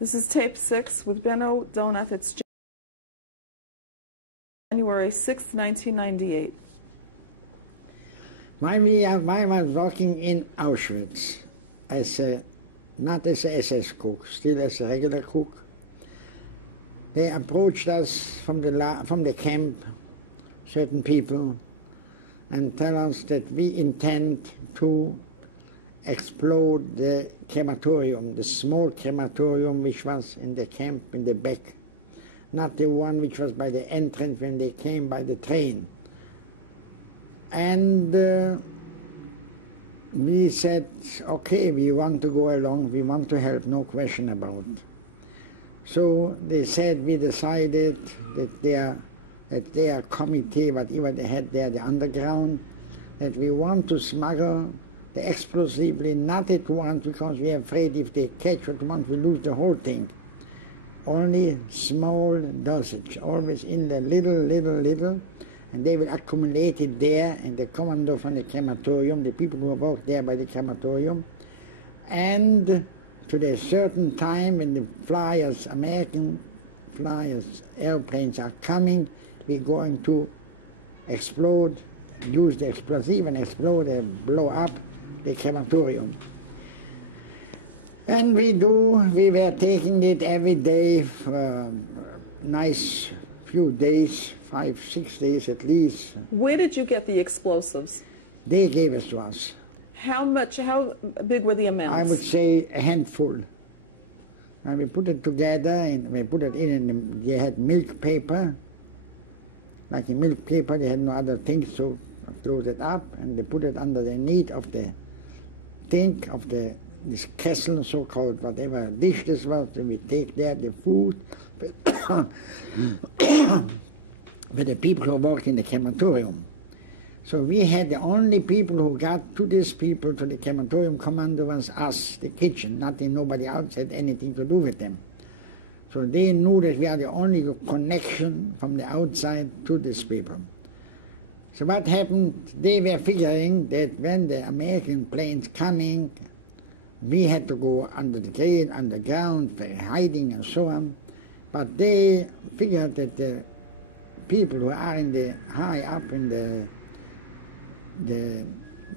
This is tape 6 with Benno Donath. It's January 6th, 1998. While I was working in Auschwitz, not as a SS cook, still as a regular cook, they approached us from the camp, certain people, and tell us that we intend to explode the crematorium, the small crematorium which was in the camp in the back, not the one which was by the entrance when they came by the train. And we said, okay, we want to go along, we want to help, no question about it. So they said, we decided that their committee, whatever they had there, the underground, that we want to smuggle the explosively, not at once, because we are afraid if they catch at once, we lose the whole thing. Only small dosage, always in the little, and they will accumulate it there, and the commando from the crematorium, the people who work there by the crematorium, and to the certain time when the flyers, American flyers, airplanes are coming, we're going to explode, use the explosive and explode and blow up the crematorium. And we were taking it every day for a nice few days, 5-6 days at least. Where did you get the explosives? They gave it to us. How big were the amounts? I would say a handful. And we put it together and we put it in, and they had milk paper. Like in milk paper, they had no other things to close it up, and they put it under the neat of the thing of this castle, so-called whatever dish this was, and we take there the food. With the people who worked in the crematorium. So we had the only people who got to these people, to the crematorium commando, was us, the kitchen. Nobody else had anything to do with them. So they knew that we are the only connection from the outside to these people. So what happened, they were figuring that when the American planes coming, we had to go under the gate, underground, hiding and so on. But they figured that the people who are in the high up in the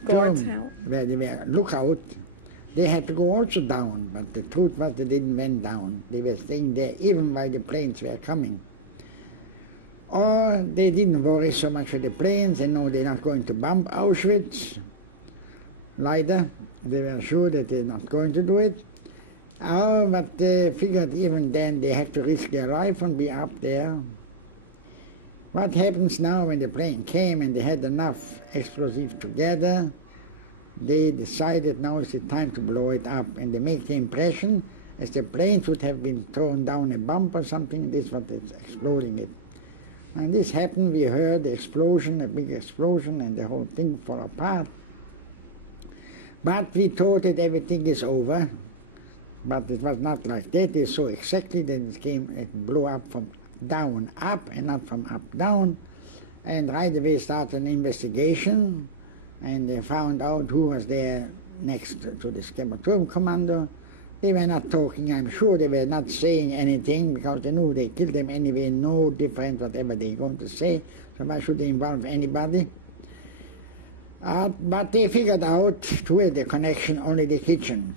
dome, where they were lookout, they had to go also down, but the truth was they didn't went down. They were staying there even while the planes were coming. Or they didn't worry so much with the planes, they know they're not going to bomb Auschwitz, leider. They were sure that they're not going to do it. But they figured even then they had to risk their life and be up there. What happens now when the plane came and they had enough explosives together, they decided now is the time to blow it up, and they make the impression as the planes would have been thrown down a bomb or something, this was exploding it. And this happened, we heard the explosion, a big explosion, and the whole thing fell apart. But we thought that everything is over, but it was not like that. They saw exactly that it blew up from down up and not from up down, and right away started an investigation, and they found out who was there next to the crematorium commando. They were not talking, I'm sure they were not saying anything, because they knew they killed them anyway, no different whatever they're going to say, so why should they involve anybody? But they figured out through the connection only the kitchen.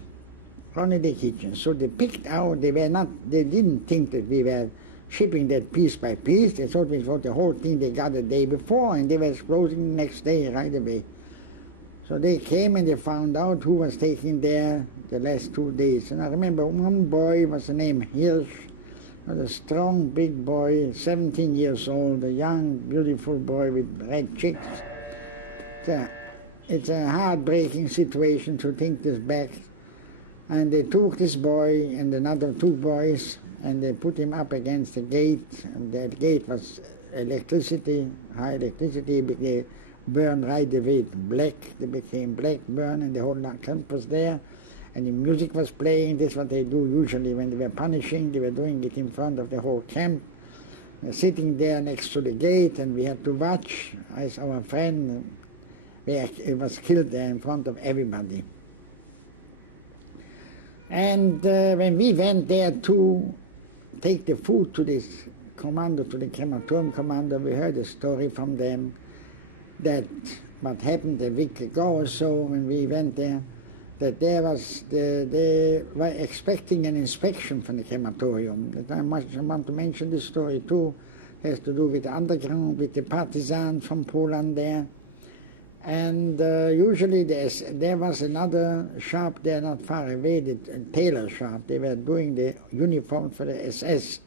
So they picked out, they didn't think that we were shipping that piece by piece. They thought it was the whole thing they got the day before, and they were exploding the next day right away. So they came and they found out who was taking there the last 2 days. And I remember one boy was named Hirsch, was a strong, big boy, 17 years old, a young, beautiful boy with red cheeks. It's a heartbreaking situation to think this back. And they took this boy and another 2 boys, and they put him up against the gate, and that gate was electricity, high electricity. They burned right away black. They became black, burn, and the whole camp was there, and the music was playing. This is what they do usually when they were punishing. They were doing it in front of the whole camp, sitting there next to the gate, and we had to watch as our friend was killed there in front of everybody. And when we went there to take the food to this commando, to the crematorium commando, we heard a story from them that what happened a week ago or so when we went there, that they were expecting an inspection from the crematorium. That I want to mention this story too. It has to do with the underground, with the partisans from Poland there. And usually there was another shop there not far away, the tailor shop. They were doing the uniform for the SS.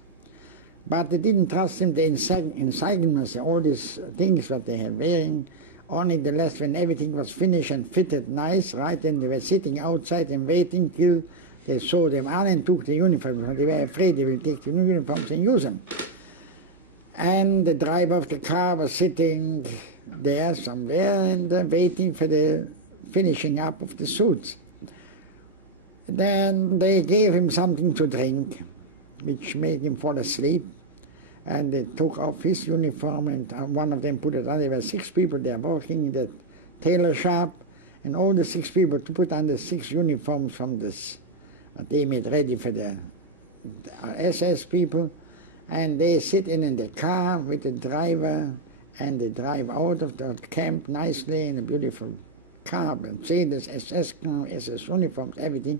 But they didn't trust him, the insignias, all these things that they had wearing. Only the last, when everything was finished and fitted nice, right, and they were sitting outside and waiting till they saw them on and took the uniforms. They were afraid they will take the uniforms and use them. And the driver of the car was sitting there somewhere and waiting for the finishing up of the suits. Then they gave him something to drink, which made him fall asleep. And they took off his uniform, and one of them put it on. There were 6 people there working in the tailor shop, and all the 6 people to put on the 6 uniforms from this, they made ready for the SS people. And they sit in the car with the driver, and they drive out of the camp nicely in a beautiful car, Mercedes, SS car, SS uniforms, everything.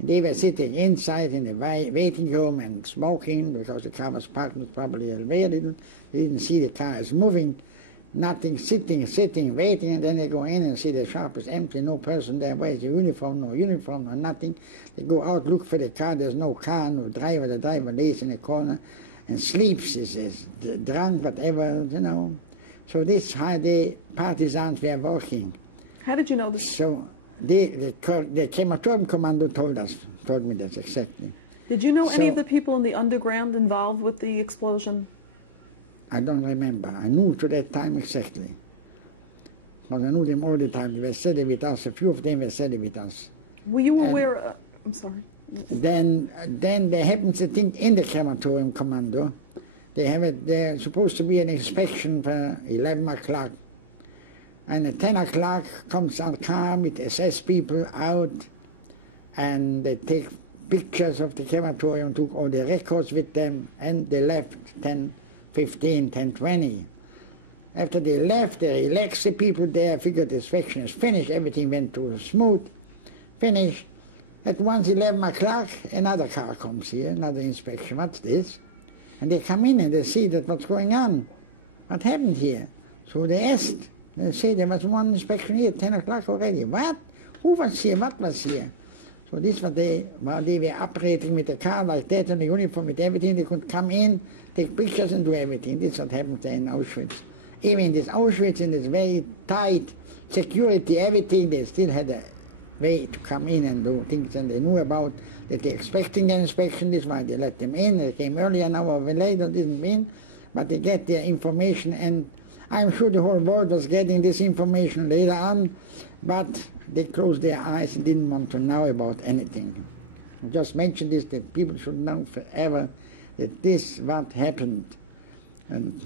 And they were sitting inside in the waiting room and smoking, because the car was parked probably very little. They didn't see the car is moving, nothing, sitting, waiting, and then they go in and see the shop is empty, no person there, where's the uniform, no nothing. They go out, look for the car, there's no car, no driver, the driver lays in the corner and sleeps, is drunk, whatever, you know. So this is how the partisans were working. How did you know this? So the crematorium commando told me this exactly. Did you know any of the people in the underground involved with the explosion? I don't remember. I knew to that time exactly. Because I knew them all the time. They were steady with us. A few of them were steady with us. Were you aware? I'm sorry. Then there happens a thing in the crematorium commando. There's supposed to be an inspection for 11 o'clock. And at 10 o'clock comes our car with SS people out, and they take pictures of the crematorium, took all the records with them, and they left 10:15, 10:20. After they left, they relaxed the people there, figured the inspection is finished, everything went too smooth, finished. At once 11 o'clock, another car comes here, another inspection. What's this? And they come in and they see that what's going on. What happened here? So they asked. They say there was one inspection here at 10 o'clock already. What? Who was here? What was here? So this was while they were operating with the car like that and the uniform with everything, they could come in, take pictures and do everything. This is what happened there in Auschwitz. Even in this Auschwitz, in this very tight security, everything, they still had a way to come in and do things, and they knew about that they're expecting an inspection. This is why they let them in. They came earlier, an hour later, didn't mean, but they get their information, and I'm sure the whole world was getting this information later on, but they closed their eyes and didn't want to know about anything. I just mentioned this, that people should know forever that this what happened. And